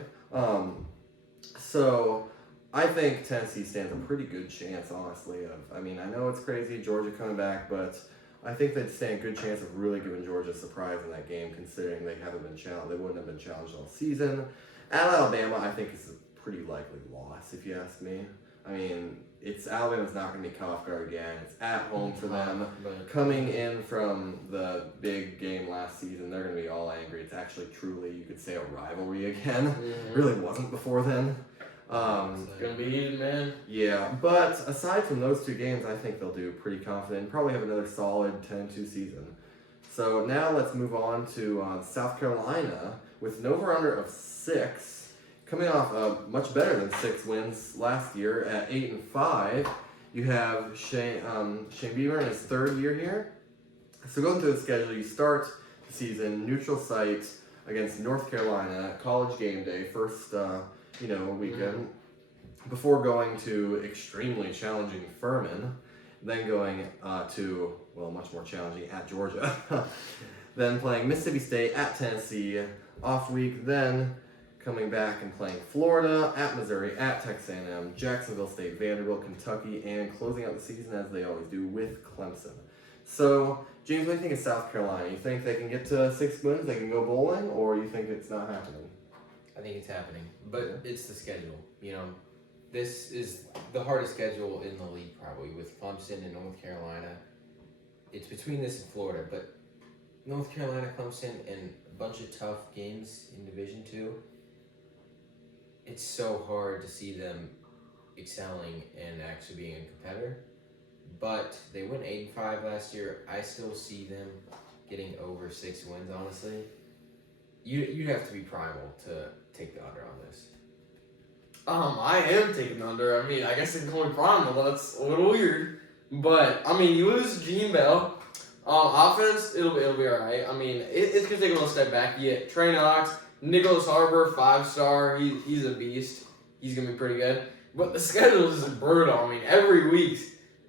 So I think Tennessee stands a pretty good chance, honestly. I mean, I know it's crazy, Georgia coming back, but I think they'd stand a good chance of really giving Georgia a surprise in that game, considering they haven't been challenged. They wouldn't have been challenged all season. At Alabama, I think it's a pretty likely loss, if you ask me. I mean, Alabama's not going to be caught off guard again. It's at home for them. Coming in from the big game last season, they're going to be all angry. It's actually truly, you could say, a rivalry again. Really wasn't before then. It's gonna be heated, man. Yeah, but aside from those two games, I think they'll do pretty confident. Probably have another solid 10-2 season. So now let's move on to South Carolina with an over-under of 6, coming off much better than 6 wins last year at 8-5. You have Shane Beamer in his 3rd year here. So going through the schedule, you start the season neutral site against North Carolina, college game day, first weekend, before going to extremely challenging Furman, then going to, much more challenging at Georgia, then playing Mississippi State at Tennessee, off week, then coming back and playing Florida, at Missouri, at Texas A&M, Jacksonville State, Vanderbilt, Kentucky, and closing out the season as they always do with Clemson. So, James, what do you think of South Carolina? You think they can get to 6 wins, they can go bowling, or you think it's not happening? I think it's happening, but it's the schedule. This is the hardest schedule in the league probably with Clemson and North Carolina. It's between this and Florida, but North Carolina, Clemson, and a bunch of tough games in Division II. It's so hard to see them excelling and actually being a competitor. But they went 8-5 last year. I still see them getting over 6 wins, honestly. You'd have to be primal to take the under on this. I am taking the under. I mean, I guess they can call me primal, but that's a little weird. But I mean, you lose Gene Bell. Offense, it'll be all right. I mean, it's gonna take a little step back. You get Trey Knox, Nicholas Harbor, 5-star. He's a beast. He's gonna be pretty good. But the schedule is brutal. I mean, every week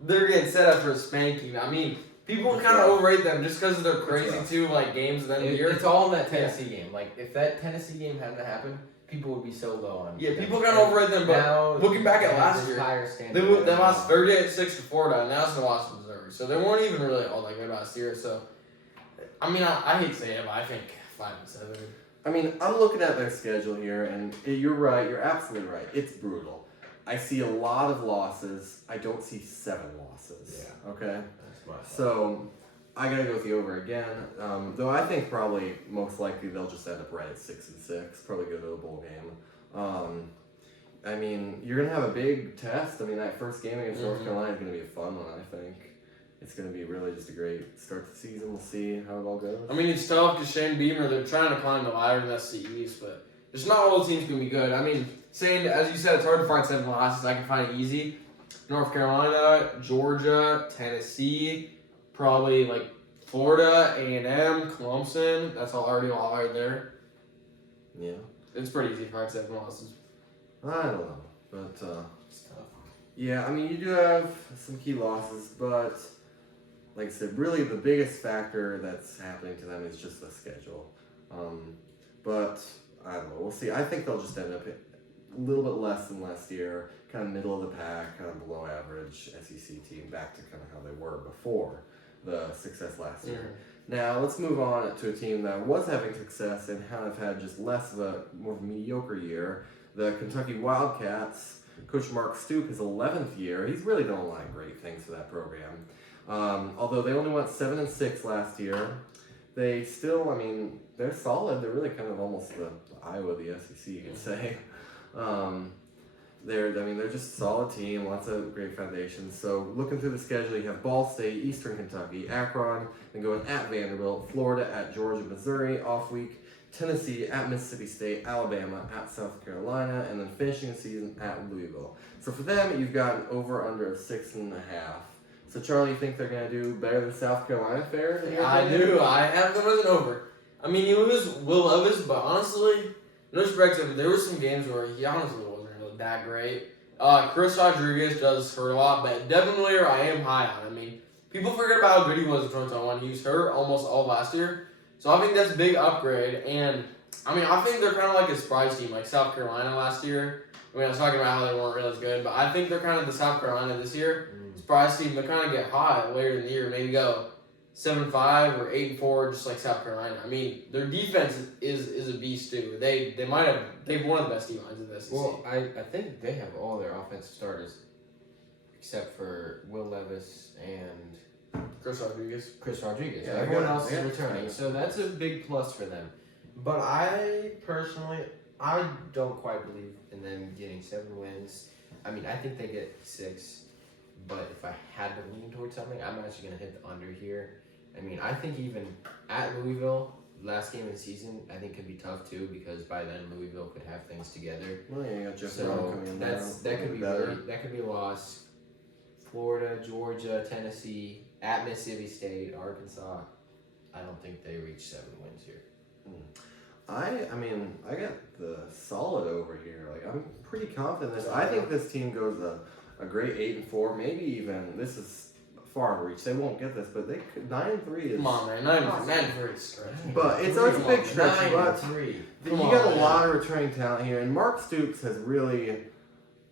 they're getting set up for a spanking. I mean, people kind of overrate them just because of their crazy games at the end of the year. It's all in that Tennessee game. Like, if that Tennessee game hadn't happened, people would be so low on. Yeah, people kind of overrate them, but now, looking back at last this year, higher standard they lost 38-6 to Florida, and now it's lost to Missouri. So they weren't even really all that good last year. So, I mean, I hate to say it, but I think 5-7. I mean, I'm looking at their schedule here, and you're right. You're absolutely right. It's brutal. I see a lot of losses. I don't see 7 losses. Yeah. Okay? That's my thought. So, I gotta go with the over again. Though I think probably most likely they'll just end up right at 6-6. Probably go to a bowl game. I mean, you're gonna have a big test. I mean, that first game against North Carolina is gonna be a fun one. I think it's gonna be really just a great start to the season. We'll see how it all goes. I mean, it's tough because Shane Beamer, they're trying to climb the ladder in the SC East, but there's not all the teams gonna be good. I mean, as you said, it's hard to find 7 losses. I can find it easy. North Carolina, Georgia, Tennessee, probably like Florida, A&M, Clemson. That's already all right there. Yeah. It's pretty easy to find 7 losses. I don't know, but It's tough. yeah. I mean, you do have some key losses, but like I said, really the biggest factor that's happening to them is just the schedule. But I don't know. We'll see. I think they'll just end up a little bit less than last year, kind of middle of the pack, kind of below average SEC team, back to kind of how they were before the success last year. Now let's move on to a team that was having success and kind of had just less of a more of a mediocre year. The Kentucky Wildcats. Coach Mark Stoops, his 11th year. He's really done a lot of great things for that program. Although they only went 7-6 last year, they still, I mean, they're solid. They're really kind of almost the Iowa of the SEC, you could say. They're just a solid team, lots of great foundations. So looking through the schedule, you have Ball State, Eastern Kentucky, Akron, then going at Vanderbilt, Florida at Georgia, Missouri, off week, Tennessee at Mississippi State, Alabama at South Carolina, and then finishing the season at Louisville. So for them, you've got an over-under of 6.5. So Charlie, you think they're going to do better than South Carolina fair? I do. I have them as an over. I mean, you lose Will Levis, but honestly, no disrespect to him, there were some games where he honestly wasn't really that great. Chris Rodriguez does hurt a lot, but Devin Miller, I am high on. I mean, people forget about how good he was in 2021. He was hurt almost all last year. So I think that's a big upgrade, and I mean, I think they're kind of like a surprise team, like South Carolina last year. I mean, I was talking about how they weren't really as good, but I think they're kind of the South Carolina this year. Surprise team, they kind of get hot later in the year, maybe go 7-5 or 8-4, just like South Carolina. I mean, their defense is a beast too. They've one of the best D lines in this. Well, I think they have all their offensive starters except for Will Levis and Chris Rodriguez. Yeah, they everyone got- else they is got- returning, so that's a big plus for them. But I personally, I don't quite believe in them getting 7 wins. I mean, I think they get 6, but if I had to lean towards something, I'm actually going to hit the under here. I mean, I think even at Louisville, last game of the season, I think could be tough too, because by then Louisville could have things together. Well, yeah, you got Jeff Brown So coming in that could be better. that could be a loss. Florida, Georgia, Tennessee, at Mississippi State, Arkansas. I don't think they reach 7 wins here. I mean, I got the solid over here. Like, I'm pretty confident in this. I think this team goes a great 8-4, maybe even, this is far in reach. They won't get this, but they could, 9-3 is. Come on, man, 9-3 is stretch. But it's a big stretch, but 9-3. you got a lot of returning talent here, and Mark Stoops has really,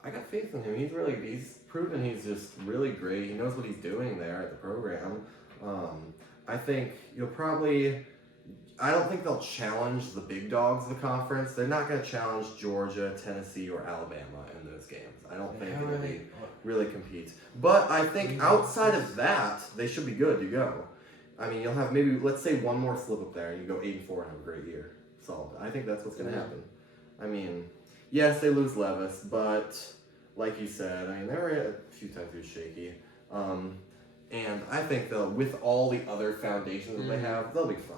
I got faith in him. He's proven he's just really great. He knows what he's doing there at the program. I think I don't think they'll challenge the big dogs of the conference. They're not going to challenge Georgia, Tennessee, or Alabama in those games. I don't think they'll really compete. But I think outside of that, they should be good to go. I mean, you'll have maybe, let's say, one more slip up there, and you go 8-4 and have a great year. Solid. I think that's what's going to happen. I mean, yes, they lose Levis, but like you said, I mean, they were a few times he was shaky. And I think with all the other foundations that they have, they'll be fine.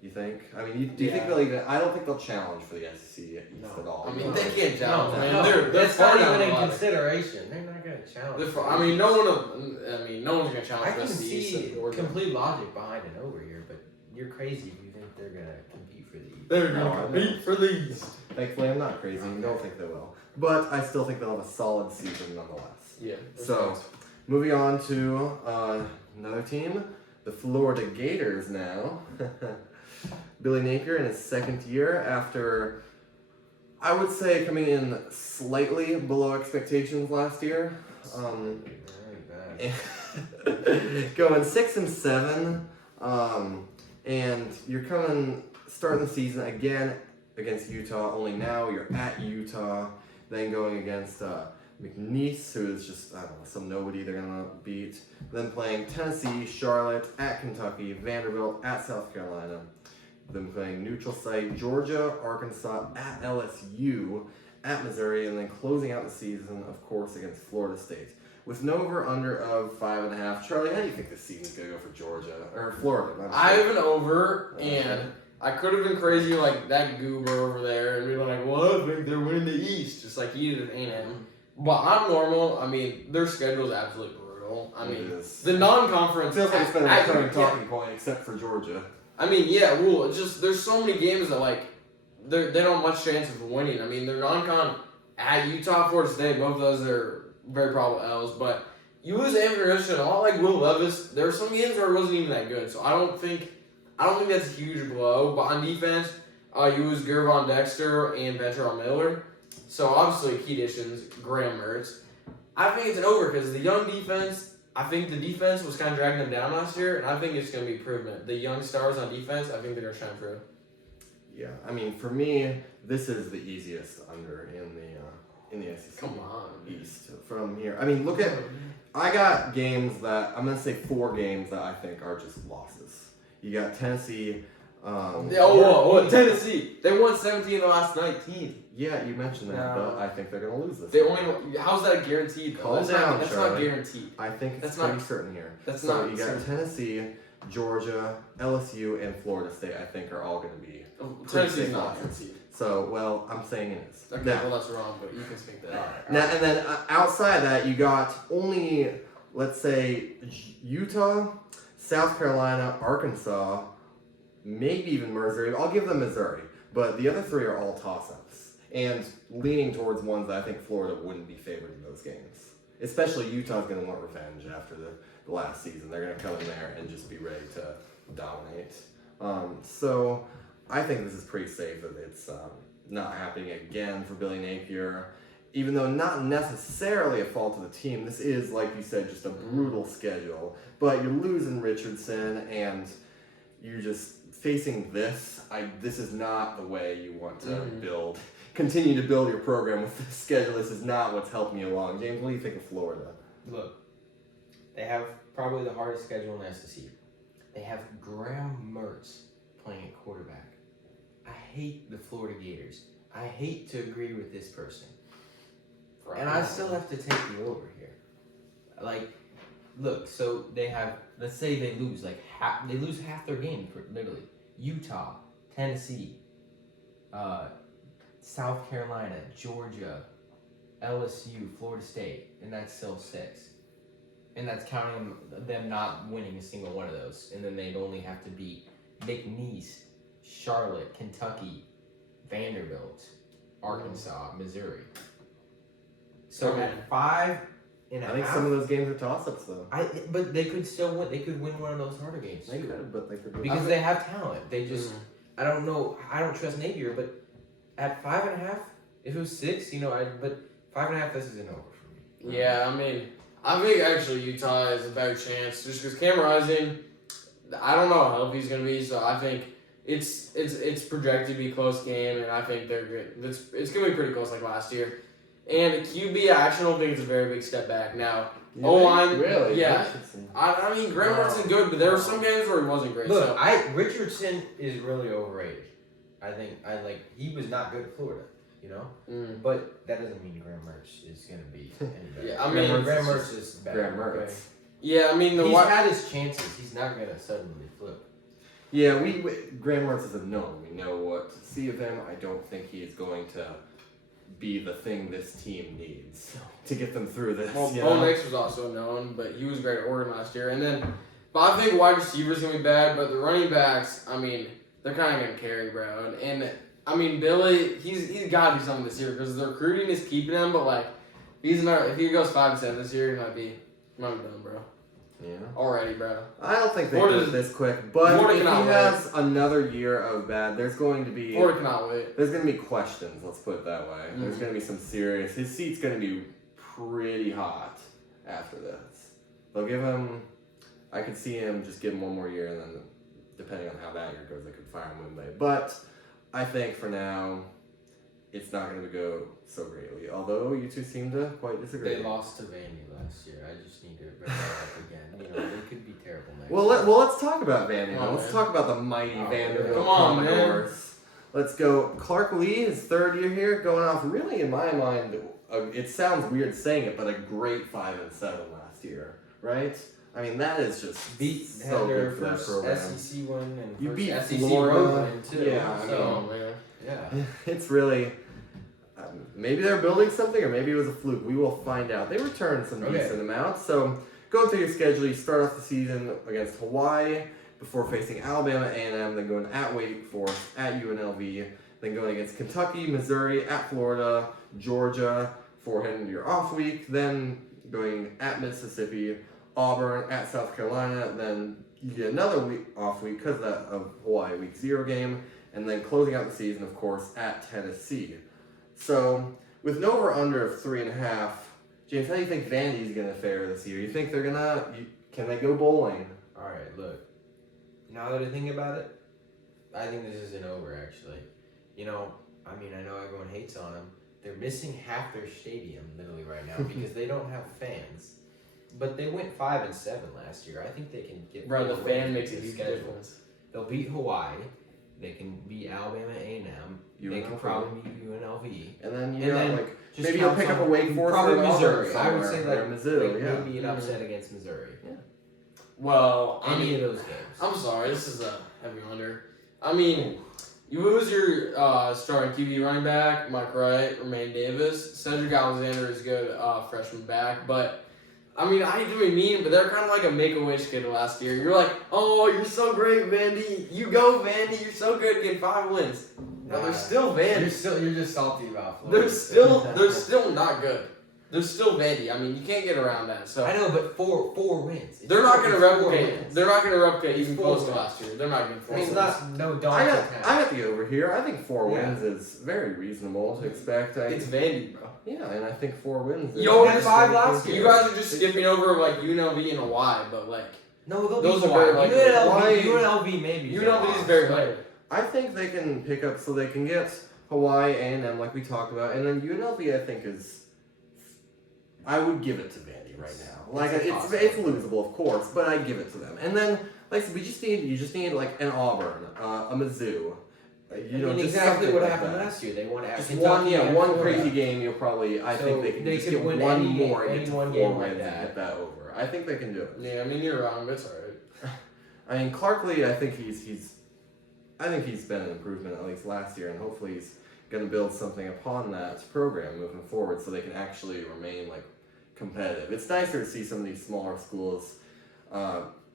You think? I mean, do you think they'll even? I don't think they'll challenge for the SEC East at all. I mean, they can't challenge. No, man. no, They're that's far not down even the in ladder. consideration. They're not going to challenge. I mean, no one's gonna challenge I can the SEC East see or the- complete logic behind an over here, but you're crazy if you think they're going to compete for the East. They're No, gonna compete for the East. Thankfully, I'm not crazy. I don't think they will. But I still think they'll have a solid season nonetheless. Yeah. So, moving on to another team, the Florida Gators now. Billy Napier in his 2nd year after, I would say, coming in slightly below expectations last year. Very bad. Going 6-7, and you're starting the season again against Utah. Only now you're at Utah, then going against McNeese, who is just, I don't know, some nobody they're gonna beat. Then playing Tennessee, Charlotte, at Kentucky, Vanderbilt, at South Carolina. Then playing neutral site Georgia, Arkansas, at LSU, at Missouri, and then closing out the season, of course, against Florida State. With an over-under of 5.5. Charlie, how do you think this season's going to go for Georgia? Or Florida? I have an over, and I could have been crazy like that goober over there and be like, well, I think they're winning the East, just like you did at A&M. But I'm normal. I mean, their schedule is absolutely brutal. I mean, the non-conference... Feels like it's been a recurring yeah. talking point, except for Georgia. I mean, yeah, well, it's just there's so many games that like they don't have much chance of winning. I mean, they're non-con at Utah, Florida State. Both of those are very probable L's. But you lose Anthony Richardson, a lot like Will Levis. There are some games where it wasn't even that good. So I don't think that's a huge blow. But on defense, you lose Gervon Dexter and Ventrell Miller. So obviously key additions, Graham Mertz. I think it's an over because the young defense, I think the defense was kind of dragging them down last year, and I think it's going to be improvement. The young stars on defense, I think they're going to shine through. Yeah, I mean, for me, this is the easiest under in the SEC Come on. East from here. I mean, look at, I got games that, I'm going to say 4 games that I think are just losses. You got Tennessee. Tennessee. They won 17 in the last 19. Yeah, you mentioned that, but I think they're going to lose this. They only. How's that guaranteed? Though? Calm down, That's not guaranteed. I think it's That's pretty not certain here. That's so not you got certain. Tennessee, Georgia, LSU, and Florida State. I think are all going to be Tennessee's not guaranteed. So, well, I'm saying it is. Okay, Now, well that's wrong, but you can think that. Alright. now and then outside that, you got only, let's say, Utah, South Carolina, Arkansas, maybe even Missouri. I'll give them Missouri, but the other 3 are all toss-ups. And leaning towards ones that I think Florida wouldn't be favored in those games. Especially Utah's going to want revenge after the last season. They're going to come in there and just be ready to dominate. So I think this is pretty safe that it's not happening again for Billy Napier. Even though not necessarily a fault of the team, this is, like you said, just a brutal schedule. But you're losing Richardson and you're just facing this. This is not the way you want to continue to build your program with this schedule. This is not what's helping you along. James, what do you think of Florida? Look, they have probably the hardest schedule in the SEC. They have Graham Mertz playing at quarterback. I hate the Florida Gators. I hate to agree with this person. And I still have to take the over here. Like, look, so they have, let's say they lose half their game, literally. Utah, Tennessee, South Carolina, Georgia, LSU, Florida State, and that's still 6. And that's counting them not winning a single one of those. And then they'd only have to beat McNeese, Charlotte, Kentucky, Vanderbilt, Arkansas, Missouri. So at 5 and a half, I think some of those games are toss-ups, though. but they could still win. They could win one of those harder games. They could, but they could. Because they have talent. They just, I don't know. I don't trust Napier, but at 5.5, if it was 6, but 5.5, this isn't over for me. Yeah, I mean, I think actually Utah has a better chance just because Cam Rising, I don't know how healthy he's gonna be, so I think it's projected to be a close game, and I think they're good. It's gonna be pretty close like last year. And QB, I actually don't think it's a very big step back. Now, O-line, really? yeah. I mean, Graham Mertz good, but there were some games where he wasn't great. Look, so. Richardson is really overrated. I think he was not good at Florida, But that doesn't mean Graham Mertz is going to be any better. Yeah, I mean, Graham Mertz is better. Graham Mertz. Okay? Yeah, I mean, He's had his chances. He's not going to suddenly flip. Yeah, Graham Mertz is a known. We know what to see of him. I don't think he is going to be the thing this team needs to get them through this. Well, Bo Nix was also known, but he was great at Oregon last year. And then, but I think wide receivers going to be bad, but the running backs, I mean, they're kind of going to carry, bro. And I mean, Billy, he's got to do something this year because the recruiting is keeping him. But like, if he goes 5-7 this year, he might be done, bro. Yeah. Already, bro. I don't think they do it this quick, but if he has another year of bad, there's going to be Florida cannot wait. There's going to be questions. Let's put it that way. There's going to be some serious. His seat's going to be pretty hot after this. They'll give him. I could see him just give him one more year, and then depending on how that year goes, they could fire him Monday. But I think for now, it's not going to go so greatly. Although you two seem to quite disagree. They lost to Vandy last year. I just need to bring that up again. They could be terrible next Well, year. let's talk about Vandy. Oh, Let's man. talk about the mighty Vanderbilt Come on, Commodores. Let's go. Clark Lee, his 3rd year here, going off really, in my mind, it sounds weird saying it, but a great 5-7 last year, right? I mean, that is just beat so their good for that first program. SEC win and You first beat SEC Florida. road win too. Yeah, I so man. yeah. It's really. Maybe they're building something, or maybe it was a fluke. We will find out. They returned some decent amounts. So, going through your schedule, you start off the season against Hawaii before facing Alabama A&M, then going at Wake Forest, at UNLV, then going against Kentucky, Missouri, at Florida, Georgia, for heading into your off week, then going at Mississippi, Auburn, at South Carolina, then you get another off week because of Hawaii week 0 game, and then closing out the season, of course, at Tennessee. So with an over/under of 3.5, James, how do you think Vandy's gonna fare this year? You think they're gonna? Can they go bowling? All right, look. Now that I think about it, I think this is an over. Actually, I know everyone hates on them. They're missing half their stadium literally right now because they don't have fans. But they went 5-7 last year. I think they can get. Bro, the four fan wins makes a with huge schedule. difference. They'll beat Hawaii. They can beat Alabama A&M. They can UNLV. probably beat UNLV. And then And then like just maybe you'll count pick up a some- Wake Forest probably or an Auburn Missouri. I would somewhere, say or Mizzou, yeah. maybe an upset against Missouri. Well, Any of those games. I'm sorry, this is a heavy under. I mean, you lose your starting QB running back, Mike Wright, Romaine Davis. Cedric Alexander is good freshman back, but I mean, I hate to be mean, but they're kind of like a Make-A-Wish kid last year. You're like, oh, you're so great, Vandy. You go, Vandy. You're so good, getting 5 wins. No, they're still Vandy. You're just salty about Florida. They're still not good. They're still Vandy. I mean, you can't get around that. So I know, but four wins. they're not going to It's 4 replicate. wins. They're not going to replicate It's even 4 close to wins. last year. They're not getting 4 It's wins. not no I daunting got task. to go over here. I think 4 Yeah. wins is very reasonable to expect. It's Vandy, bro. Yeah, and I think 4 wins. is- Yo, They had 5 last You year. guys are just skipping over like UNLV and Hawaii, but like No, they'll Those be are very Hawaii. likely. Hawaii- UNLV maybe. UNLV is very good. I think they can pick up, so they can get Hawaii A&M like we talked about, and then UNLV I think is. I would give it to Vandy right now. Like It's it's impossible. losable, of course, but I give it to them. And then like you just need like an Auburn, a Mizzou. Just exactly something what like happened that. last year. They won at Just Kentucky one and one Florida. crazy game. You'll probably I So think they can they just could get win one any game- more and any get to one 4 game like wins and that. get that over. I think they can do it. yeah, I mean you're wrong, but it's alright. I mean, Clark Lee, I think he's been an improvement at least last year, and hopefully he's going to build something upon that program moving forward, so they can actually remain like competitive. It's nicer to see some of these smaller schools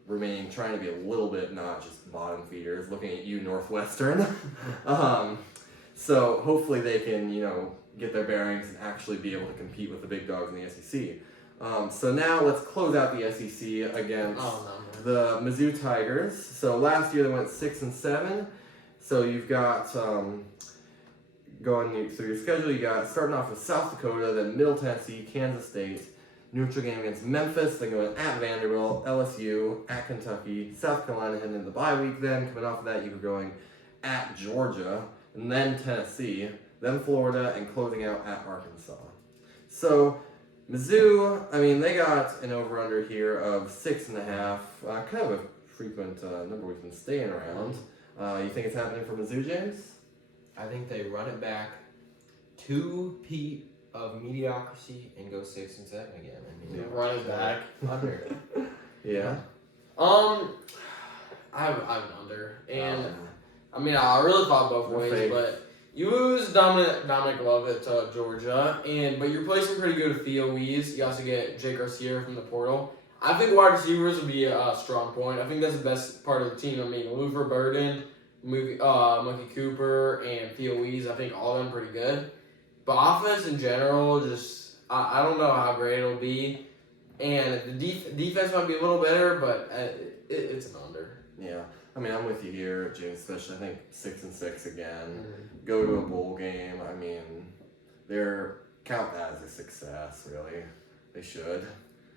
remain trying to be a little bit not just bottom feeders. Looking at you, Northwestern. So hopefully they can get their bearings and actually be able to compete with the big dogs in the SEC. So now let's close out the SEC against Oh no, man. the Mizzou Tigers. So last year they went 6-7. So you've got going through your schedule. You got starting off with South Dakota, then Middle Tennessee, Kansas State, neutral game against Memphis, then going at Vanderbilt, LSU, at Kentucky, South Carolina heading into the bye week. Then coming off of that, you were going at Georgia, and then Tennessee, then Florida, and closing out at Arkansas. So Mizzou, I mean, they got an over/under here of 6.5. Kind of a frequent number we've been staying around. You think it's happening for Mizzou, James? I think they run it back, 2-peat of mediocrity, and go 6-7 again. I mean, Run it back. under. Yeah. I have an under, and I mean I really thought both We're ways, fake. but you lose Dominic Love at Georgia, but you're placing pretty good with Theo Wees. You also get Jake Garcia from the portal. I think wide receivers would be a strong point. I think that's the best part of the team. I mean, Luther Burden, Monkey Cooper, and Theo Wees, I think all of them pretty good. But offense in general, just I don't know how great it'll be. And the defense might be a little better, but it's an under. Yeah. I mean, I'm with you here, James, especially. I think 6-6 again. Go to a bowl game. I mean, count that as a success, really. They should.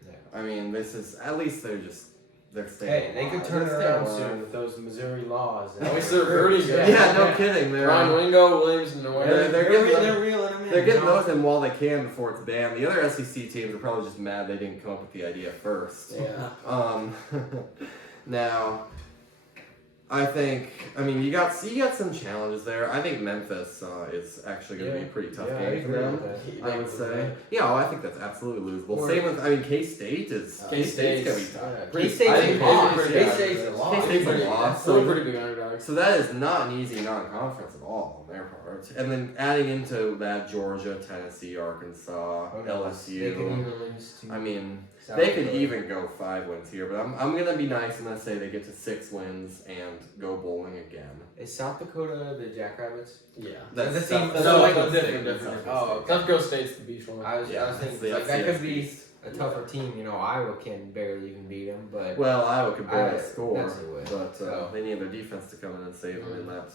Yeah. I mean, this is, at least they're staying Hey, they could alive. turn it They're staying around alive. soon with those Missouri laws. At least they're hurting good. Yeah, no kidding. Ryan Wingo, Williams, and They're Noyer. getting reeling them in. They're getting those in while they can before it's banned. The other SEC teams are probably just mad they didn't come up with the idea first. Yeah. Now, I mean, you got some challenges there. I think Memphis is actually going to be a pretty tough game for them. I would say. Yeah, I think that's absolutely losable. Or- Same with, K-State is. K-State's going to be tough. K-State's I a think loss. K-State's K-State's a pretty loss. K-State's a loss. Still a pretty big underdog. So that is not an easy non-conference at all on their part. And then adding into that Georgia, Tennessee, Arkansas, They can LSU. even lose to I mean, South they could Dakota. even go 5 wins here, but I'm gonna be nice. I'm gonna say they get to 6 wins and go bowling again. Is South Dakota the Jackrabbits? Yeah. That's the South- team- that's no, South different, State. different. Oh, South Dakota State's the beach one. I was Yeah, thinking it's like, the that could FCS be East. a tougher team. Iowa can barely even beat them, but Well, Iowa could barely I- score, that's a win. but So- they need their defense to come in and save them in that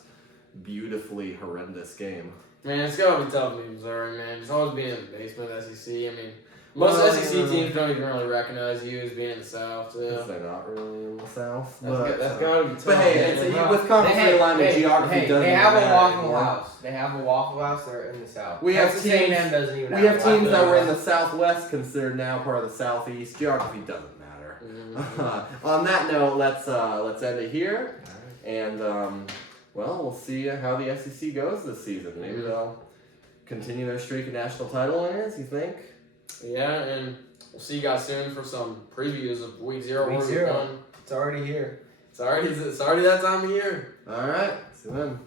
beautifully horrendous game. Man, it's gotta be tough to be Missouri, man. Just always being in the basement of the SEC. I mean, most Well, SEC teams don't even really recognize you as being in the South, too. Because they're not really in the South. That's gotta be tough. But hey, man. with conference alignment, geography doesn't They have a matter Waffle anymore. House. They have a Waffle House. They're in the South. We have Texas teams- A&M doesn't even We have teams that were in the. the Southwest considered now part of the Southeast. Geography doesn't matter. Mhm. On that note, let's end it here, and well, we'll see how the SEC goes this season. Maybe they'll continue their streak of national title winners. You think? Yeah, and we'll see you guys soon for some previews of Week 0. Week Week 0. 1. It's already here. It's already that time of year. All right. See you then.